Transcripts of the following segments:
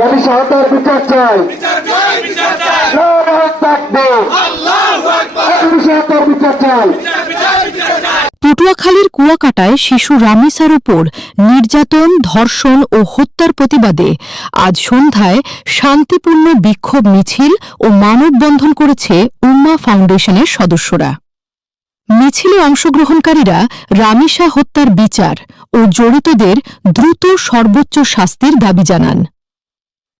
রবি সাহতার বিচার চাই, বিচার চাই। পটুয়াখালীর কুয়াকাটায় শিশু রামিসার উপর নির্যাতন, ধর্ষণ ও হত্যার প্রতিবাদে আজ সন্ধ্যায় শান্তিপূর্ণ বিক্ষোভ মিছিল ও মানববন্ধন করেছে উম্মাহ ফাউন্ডেশনের সদস্যরা। মিছিলে অংশগ্রহণকারীরা রামিসা হত্যার বিচার ও জড়িতদের দ্রুত সর্বোচ্চ শাস্তির দাবি জানান।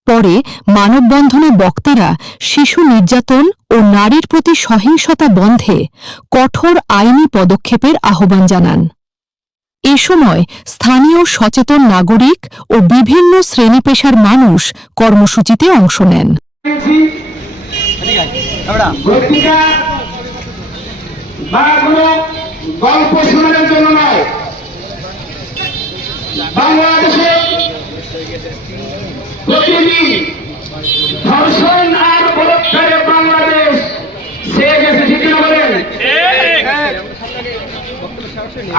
পরে মানববন্ধনে বক্তারা শিশু নির্যাতন ও নারীর প্রতি সহিংসতা বন্ধে কঠোর আইনি পদক্ষেপের আহ্বান জানান। এ সময় স্থানীয় সচেতন নাগরিক ও বিভিন্ন শ্রেণী পেশার মানুষ কর্মসূচিতে অংশ নেন। গল্প শোনানোর জন্য নয়, বাংলাদেশে প্রতিদিন ধর্ষণ আর বলাৎকারে বাংলাদেশ সে গেছে, ঠিক না বলেন?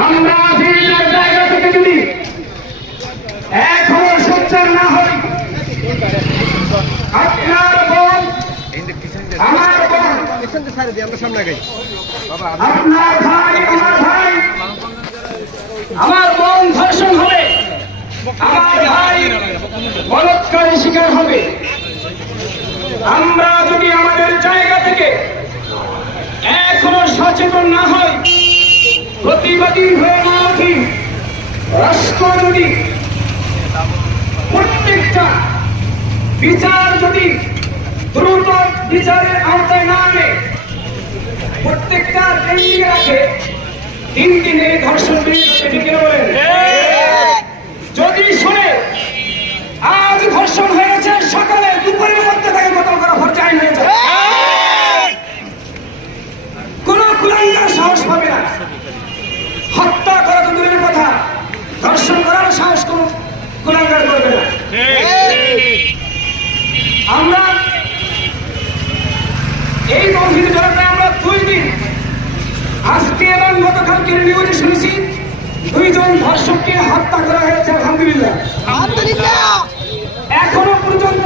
আমরা জায়গা থেকে যদি এখনো সোচ্চার না হই, আপনার বোন, আমার বোন, আপনার ভাই, আমার ভাই, আমার বোন ধর্ষণ হবে, আমার ভাই বলাৎকারের শিকার হবে। আমরা যদি আমাদের জায়গা থেকে এখনো সচেতন না হই, প্রতিবাদী হয়ে না উঠি, রাষ্ট্র যদি প্রত্যেকটা বিচার যদি দ্রুত বিচারের আওতায় না আনে, প্রত্যেকটা পেন্ডিং রাখে, দিন দিন এই ধর্ষণ বেড়ে যাচ্ছে, ঠিক না বলেন? যদি শুনে আজ ধর্ষণ হয়েছে, সকালে দুপুরের মধ্যে তাকে কতল করা ফরজ আইন হয়ে যায়, কোন কুলাঙ্গার সাহস পাবে না। হত্যা করা তো দূরের কথা, ধর্ষণ করার সাহস কোন কুলাঙ্গার করবে না। আমরা এই গভীর জলটায় আমরা 2 দিন, আজকে এবং গতকালকের নিউজে শুনেছি 2 জন ধর্ষককে হত্যা করা হয়েছে। আলহামদুলিল্লাহ। এখনো পর্যন্ত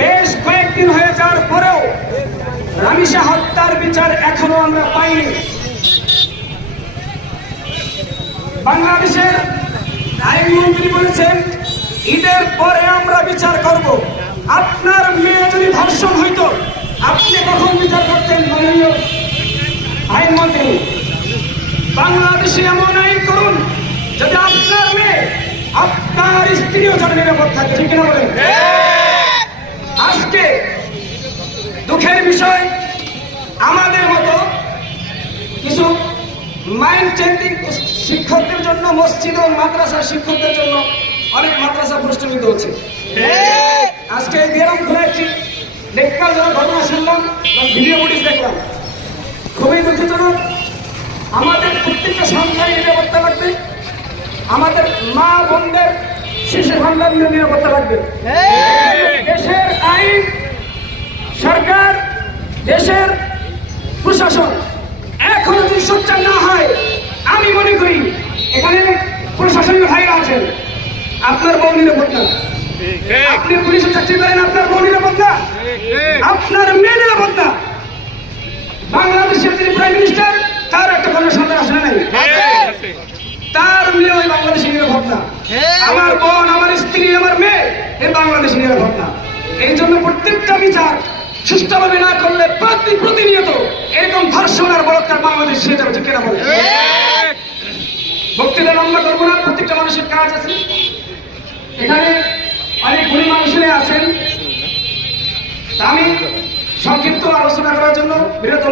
বেশ কয়েকদিন হয়ে যাওয়ার পরেও রামিসা হত্যার বিচার এখনো আমরা পাইনি। বাংলাদেশের আইনমন্ত্রী বলেছেন ঈদের পরে আমরা বিচার করব। আপনার মেয়ে যদি ধর্ষণ হইতো, আপনি কখন বিচার করতেন? মাননীয় আইনমন্ত্রী, বাংলাদেশে এমন আইন করুন যদি আপনার মেয়ে, আপনার স্ত্রীও যেন নিরাপদ থাকে, ঠিক না বলেন? আজকে দুঃখের বিষয়, আমাদের মতো কিছু মাইন্ড চেঞ্জিং শিক্ষকদের জন্য, মসজিদ ও মাদ্রাসার শিক্ষকদের জন্য অনেক মাদ্রাসা প্রশ্নবিদ্ধ হচ্ছে। আজকে দিলাম খুলে একটি লেখার জন্য ঘটনা শুনলাম, ভিডিও ফুটেজ দেখলাম, খুবই দুঃখজনক। আমাদের প্রত্যেকটা সন্তানের নিরাপত্তা লাগবে, আমাদের মা বোনদের শিশু সন্তানদের নিরাপত্তা লাগবে। দেশের আইন, সরকার, দেশের প্রশাসন এখন যদি সোচ্চার না হয়, আমি মনে করি এখানে প্রশাসনিক ভাইরা আছেন, আপনার বউ নিরাপদ না। আপনি পুলিশে চাকরি করেন, আপনার বউ নিরাপদ না, আপনার মেয়ে নিরাপদ না। বাংলাদেশের যিনি প্রাইম মিনিস্টার, তার একটা কোনো সন্তান আসলে নাই, তার মেয়ে ওই বাংলাদেশে নিরাপদ না। আমার বোন, আমার স্ত্রী, আমার মেয়ে এই বাংলাদেশে নিরাপদ না। এই জন্য প্রত্যেকটা বিচার সুষ্ঠুভাবে না করলে প্রতিনিয়ত এরকম ধর্ষণ আর বলাৎকার বাংলাদেশ সে যাবে, ঠিক না বলে? বক্তৃতা লম্বা করবো না, প্রত্যেকটা মানুষের কাজ আছে। এখানে অনেক গুণী মানুষেরা আছেন, আমি সংক্ষিপ্ত আলোচনা করার জন্য বিরত